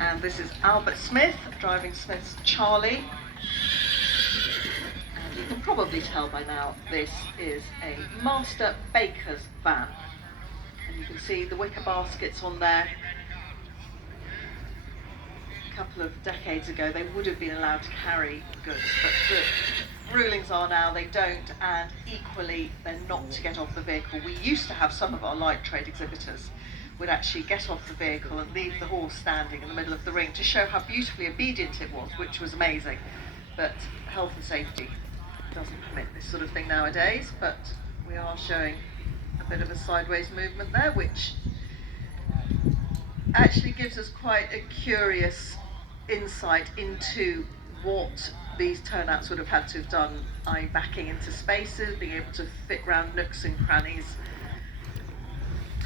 And this is Albert Smith driving Smith's Charlie. And you can probably tell by now this is a master baker's van. And you can see the wicker baskets on there. A couple of decades ago they would have been allowed to carry goods, but the rulings are now they don't, and equally they're not to get off the vehicle. We used to have some of our light trade exhibitors would actually get off the vehicle and leave the horse standing in the middle of the ring to show how beautifully obedient it was, which was amazing. But health and safety doesn't permit this sort of thing nowadays, but we are showing a bit of a sideways movement there, which actually gives us quite a curious insight into what these turnouts would have had to have done, i.e. backing into spaces, being able to fit round nooks and crannies.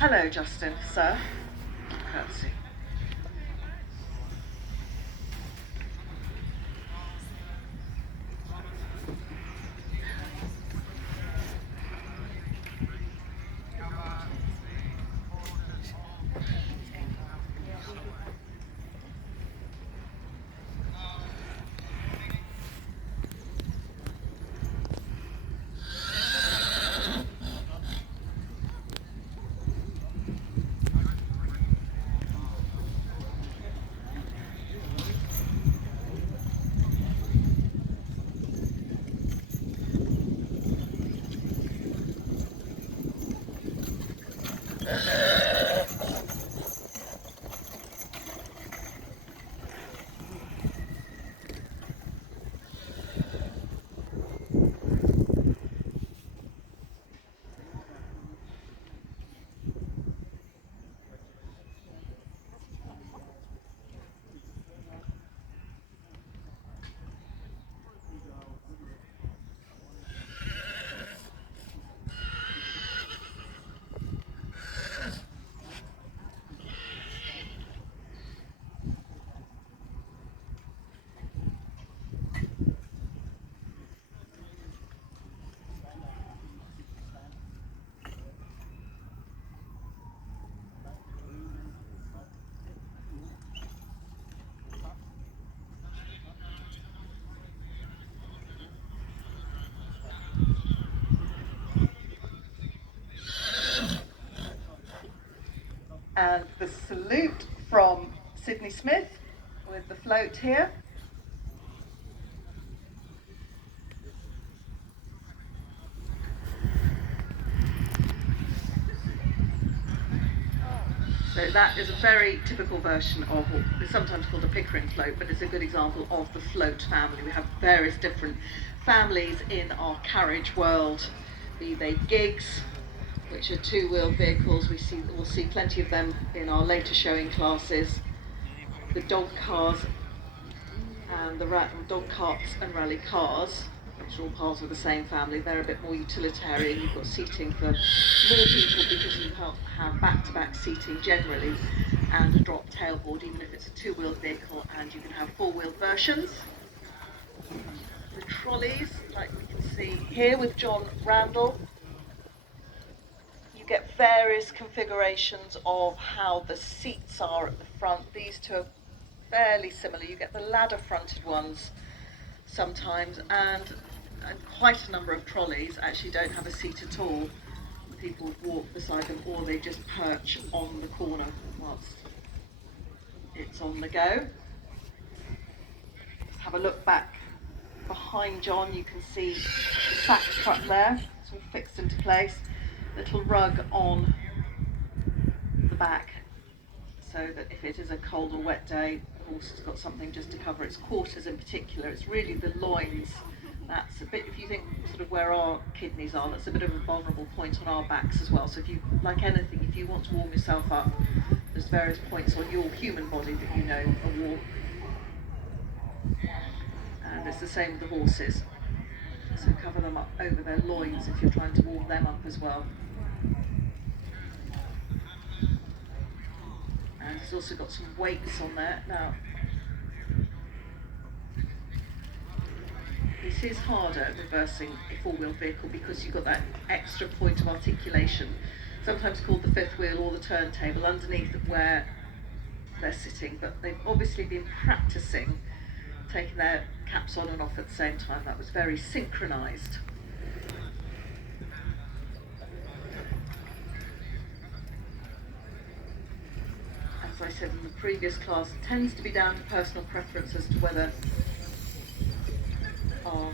Hello, Justin, sir. Curtsy. And the salute from Sydney Smith with the float here. So that is a very typical version of what is sometimes called a Pickering float, but it's a good example of the float family. We have various different families in our carriage world, be they gigs, which are two-wheeled vehicles. We'll see plenty of them in our later showing classes. The dog cars and the dog carts and rally cars, which are all part of the same family. They're a bit more utilitarian. You've got seating for more people because you have back-to-back seating generally, and a drop tailboard, even if it's a two-wheeled vehicle, and you can have four-wheeled versions. The trolleys, like we can see here with John Randall, you get various configurations of how the seats are at the front. These two are fairly similar. You get the ladder-fronted ones sometimes, and quite a number of trolleys actually don't have a seat at all. People walk beside them, or they just perch on the corner whilst it's on the go. Have a look back behind John. You can see the sack truck there, sort of fixed into place. Little rug on the back, so that if it is a cold or wet day, the horse has got something just to cover its quarters in particular. It's really the loins. That's a bit, if you think sort of where our kidneys are, that's a bit of a vulnerable point on our backs as well. So if you, like anything, if you want to warm yourself up, there's various points on your human body that you know are warm. And it's the same with the horses. So cover them up over their loins if you're trying to warm them up as well. And it's also got some weights on there. Now, it is harder reversing a four-wheel vehicle because you've got that extra point of articulation, sometimes called the fifth wheel or the turntable, underneath where they're sitting, but they've obviously been practicing taking their caps on and off at the same time. That was very synchronised. As I said in the previous class, it tends to be down to personal preference as to whether our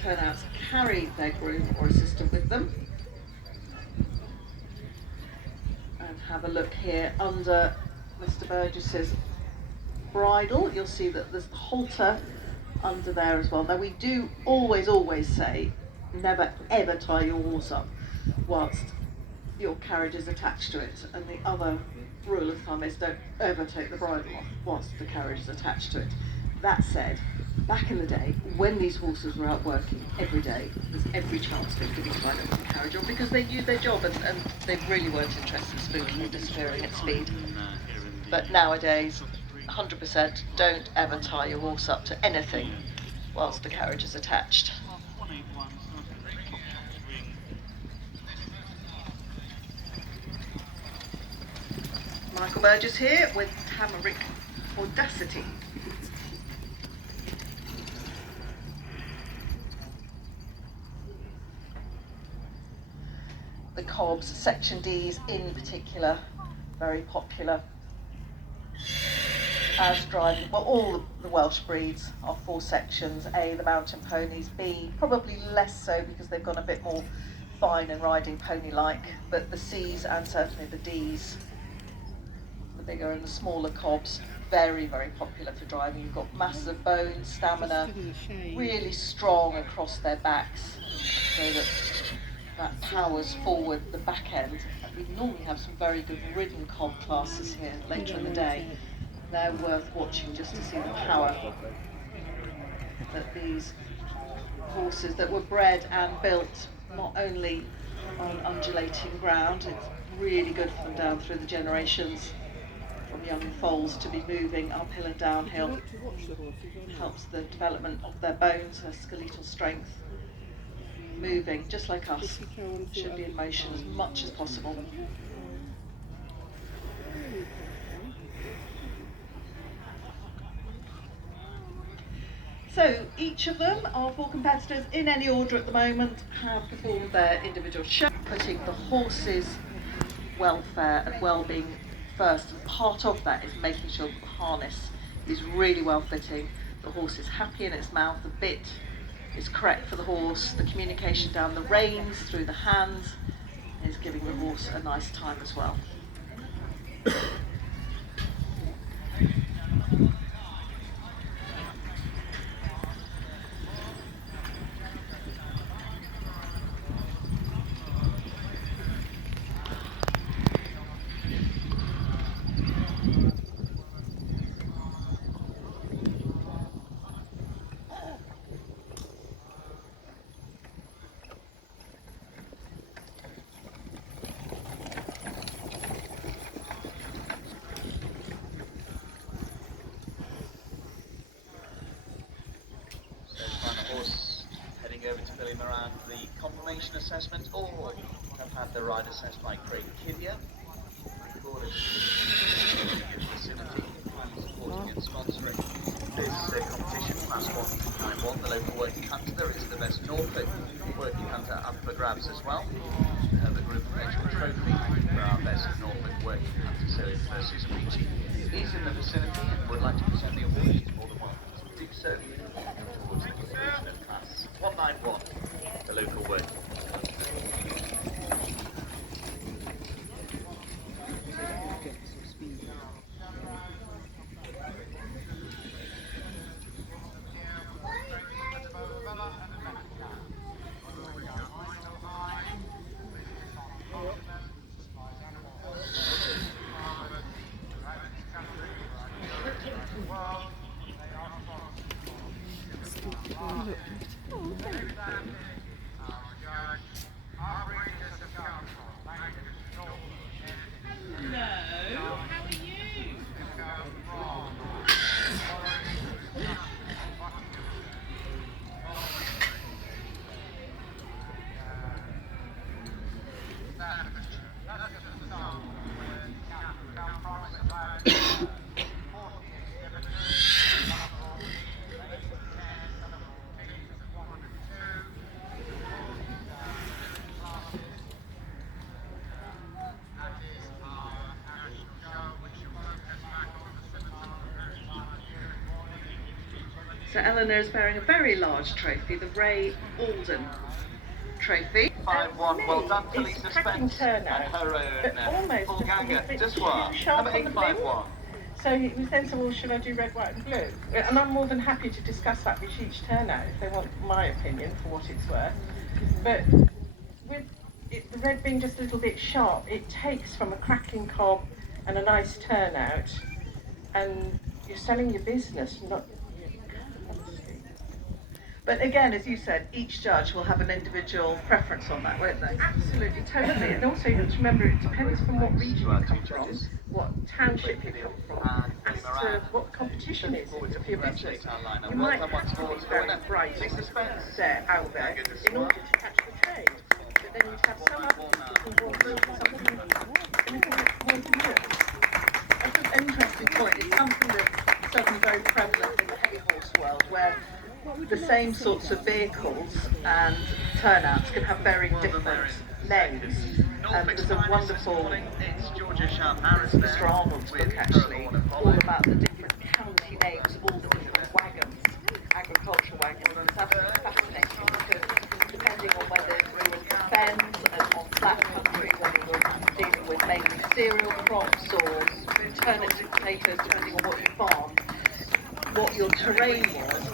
turnouts carry their groom or assistant with them. And have a look here under Mr. Burgess's bridle. You'll see that there's the halter under there as well. Now we do always say never ever tie your horse up whilst your carriage is attached to it, and the other rule of thumb is don't ever take the bridle off whilst the carriage is attached to it. That said, back in the day, when these horses were out working every day, there's every chance they could be tied up with the carriage on because they knew their job, and they really weren't interested in spooking or disappearing at speed. But nowadays, 100% don't ever tie your horse up to anything whilst the carriage is attached. Michael Burgess here with Tamarick Audacity. The cobs, section Ds in particular, very popular as driving. Well, all the Welsh breeds are 4 sections. A, the mountain ponies. B, probably less so because they've gone a bit more fine and riding pony-like, but the Cs and certainly the Ds, the bigger and the smaller cobs, very popular for driving. You've got massive bones, stamina, really strong across their backs, so that powers forward the back end. We normally have some very good ridden cob classes here later in the day. They're worth watching just to see the power that these horses that were bred and built not only on undulating ground, it's really good for them down through the generations from young foals to be moving uphill and downhill. Helps the development of their bones, their skeletal strength. Moving, just like us, should be in motion as much as possible. So each of them, our 4 competitors, in any order at the moment, have performed their individual show, putting the horses' welfare and well-being first. And part of that is making sure that the harness is really well fitting, the horse is happy in its mouth, the bit is correct for the horse, the communication down the reins through the hands is giving the horse a nice time as well. Over to fill him around the confirmation assessment, or have had the ride assessed by Craig Kivia. Recorded vicinity and supporting and sponsoring this competition. Class 191, the local working hunter. There is the best Norfolk working hunter up for grabs as well. The group actual trophy for our best Norfolk working hunter. So if Susan Beachy is in the vicinity and would like to present the award, she's more than welcome to do so towards the conclusion of class 191, the local working hunter. So Eleanor is bearing a very large trophy, the Ray Alden trophy. 5-1, well done to It's Lisa cracking Spence turnout, and her but own almost full just a ganger. little bit Just too one. sharp Number on the blue. 851. So he was then said, well, should I do red, white and blue? And I'm more than happy to discuss that with each turnout if they want my opinion for what it's worth. But with the red being just a little bit sharp, it takes from a cracking cob and a nice turnout, and you're selling your business, not your honestly. But again, as you said, each judge will have an individual preference on that, won't they? Absolutely, totally. And also, you have to remember, it depends from what region you come from, what township you come from, as to what the competition is for your business. You might have to be very bright there, out there, in order to catch the trade. But then you'd have some other people who want something a little bit more nuanced. That's an interesting point. It's something that's certainly very prevalent in the heavy horse world, where the same sorts of vehicles and turnouts can have very different names. There's a wonderful Mr. Arnold's book actually, all about the different county names of all the different wagons, agricultural wagons, and it's absolutely fascinating because depending on whether you're in the fens and on flat country, whether you're dealing with mainly cereal crops or turnips and potatoes, depending on what you farm, what your terrain was